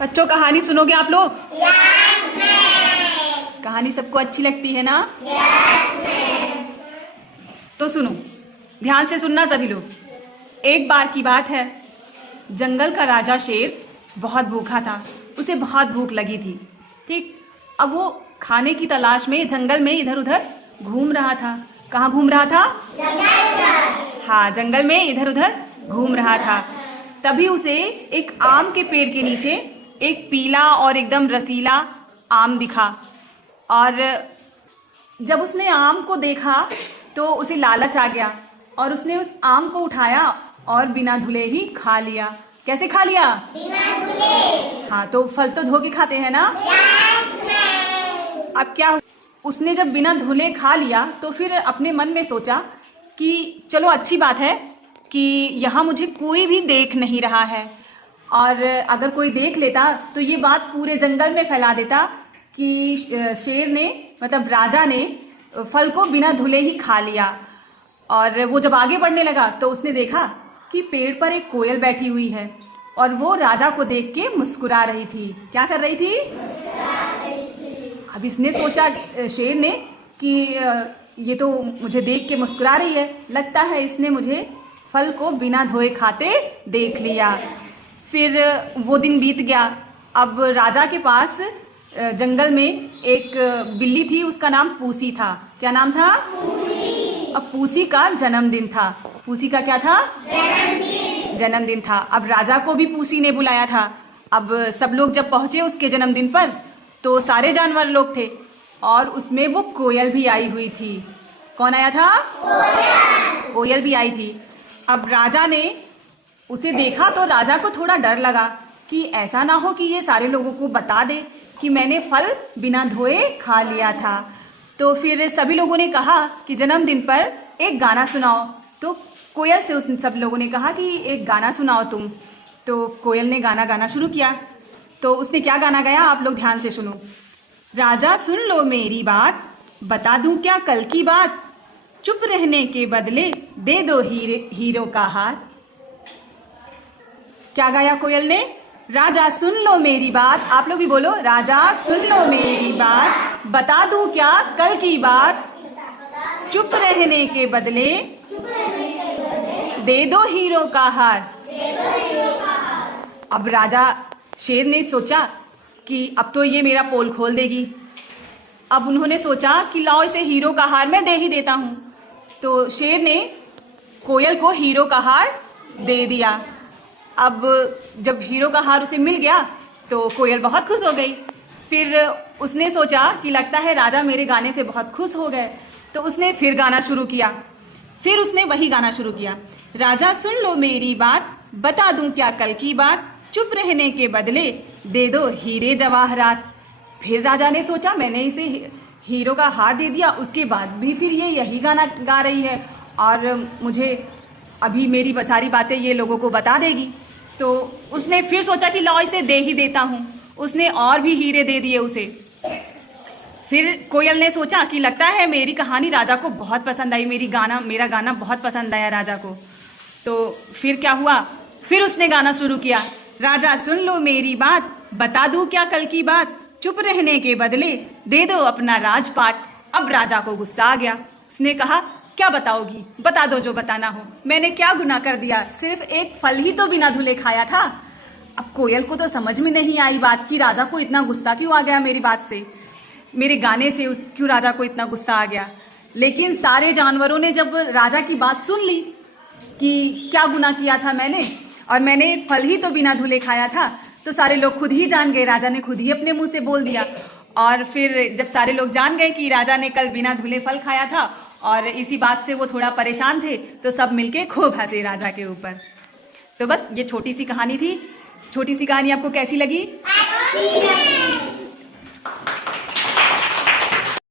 बच्चों कहानी सुनोगे आप लोग? यस कहानी सबको अच्छी लगती है ना? मैम। तो सुनो, ध्यान से सुनना सभी लोग। एक बार की बात है, जंगल का राजा शेर बहुत भूखा था। उसे बहुत भूख लगी थी। ठीक, अब वो खाने की तलाश में जंगल में इधर उधर घूम रहा था। कहाँ घूम रहा था? हाँ, जंगल में इधर उधर घूम रहा था। तभी उसे एक आम के पेड़ के नीचे एक पीला और एकदम रसीला आम दिखा। और जब उसने आम को देखा तो उसे लालच आ गया और उसने उस आम को उठाया और बिना धुले ही खा लिया। कैसे खा लिया? बिना धुले। हाँ, तो फल तो धो के खाते हैं ना? Yes ma'am. अब क्या, उसने जब बिना धुले खा लिया तो फिर अपने मन में सोचा कि चलो अच्छी बात है कि यहाँ मुझे कोई भी देख नहीं रहा है, और अगर कोई देख लेता तो ये बात पूरे जंगल में फैला देता कि शेर ने, मतलब राजा ने फल को बिना धुले ही खा लिया। और वो जब आगे बढ़ने लगा तो उसने देखा कि पेड़ पर एक कोयल बैठी हुई है और वो राजा को देख के मुस्कुरा रही थी। क्या कर रही थी? अब इसने सोचा, शेर ने, कि ये तो मुझे देख के मुस्कुरा रही है, लगता है इसने मुझे फल को बिना धोए खाते देख लिया। फिर वो दिन बीत गया। अब राजा के पास जंगल में एक बिल्ली थी, उसका नाम पूसी था। क्या नाम था? पूसी। अब पूसी का जन्मदिन था। पूसी का क्या था? जन्मदिन था। अब राजा को भी पूसी ने बुलाया था। अब सब लोग जब पहुंचे उसके जन्मदिन पर तो सारे जानवर लोग थे और उसमें वो कोयल भी आई हुई थी। कौन आया था? कोयल भी आई थी। अब राजा ने उसे देखा तो राजा को थोड़ा डर लगा कि ऐसा ना हो कि ये सारे लोगों को बता दे कि मैंने फल बिना धोए खा लिया था। तो फिर सभी लोगों ने कहा कि जन्मदिन पर एक गाना सुनाओ। तो कोयल से उस सब लोगों ने कहा कि एक गाना सुनाओ तुम। तो कोयल ने गाना गाना शुरू किया। तो उसने क्या गाना गाया, आप लोग ध्यान से सुनो। राजा सुन लो मेरी बात, बता दूं क्या कल की बात, चुप रहने के बदले दे दो हीरो का हार। क्या गाया कोयल ने? राजा सुन लो मेरी बात। आप लोग भी बोलो, राजा सुन लो मेरी बात, बता दूं क्या कल की बात, चुप रहने के बदले दे दो हीरो का हार। अब राजा शेर ने सोचा कि अब तो ये मेरा पोल खोल देगी। अब उन्होंने सोचा कि लाओ इसे हीरो का हार मैं दे ही देता हूँ। तो शेर ने कोयल को हीरो का हार दे दिया। अब जब हीरो का हार उसे मिल गया तो कोयल बहुत खुश हो गई। फिर उसने सोचा कि लगता है राजा मेरे गाने से बहुत खुश हो गए, तो उसने फिर गाना शुरू किया। फिर उसने वही गाना शुरू किया, राजा सुन लो मेरी बात, बता दूं क्या कल की बात, चुप रहने के बदले दे दो हीरे जवाहरात। फिर राजा ने सोचा मैंने इसे हीरो का हार दे दिया, उसके बाद भी फिर ये यही गाना गा रही है और मुझे अभी मेरी सारी बातें ये लोगों को बता देगी। तो उसने फिर सोचा कि लाओ इसे दे ही देता हूँ। उसने और भी हीरे दे दिए उसे। फिर कोयल ने सोचा कि लगता है मेरी कहानी राजा को बहुत पसंद आई, मेरा गाना बहुत पसंद आया राजा को। तो फिर क्या हुआ, फिर उसने गाना शुरू किया, राजा सुन लो मेरी बात, बता दूं क्या कल की बात, चुप रहने के बदले दे दो अपना राजपाट। अब राजा को गुस्सा आ गया। उसने कहा क्या बताओगी, बता दो जो बताना हो, मैंने क्या गुनाह कर दिया, सिर्फ एक फल ही तो बिना धुले खाया था। अब कोयल को तो समझ में नहीं आई बात कि राजा को इतना गुस्सा क्यों आ गया मेरी बात से, मेरे गाने से क्यों राजा को इतना गुस्सा आ गया। लेकिन सारे जानवरों ने जब राजा की बात सुन ली कि क्या गुनाह किया था मैंने और मैंने एक फल ही तो बिना धुले खाया था, तो सारे लोग खुद ही जान गए, राजा ने खुद ही अपने मुंह से बोल दिया। और फिर जब सारे लोग जान गए कि राजा ने कल बिना धुले फल खाया था और इसी बात से वो थोड़ा परेशान थे, तो सब मिलके खूब हंसे राजा के ऊपर। तो बस ये छोटी सी कहानी थी। छोटी सी कहानी आपको कैसी लगी? अच्छी लगी।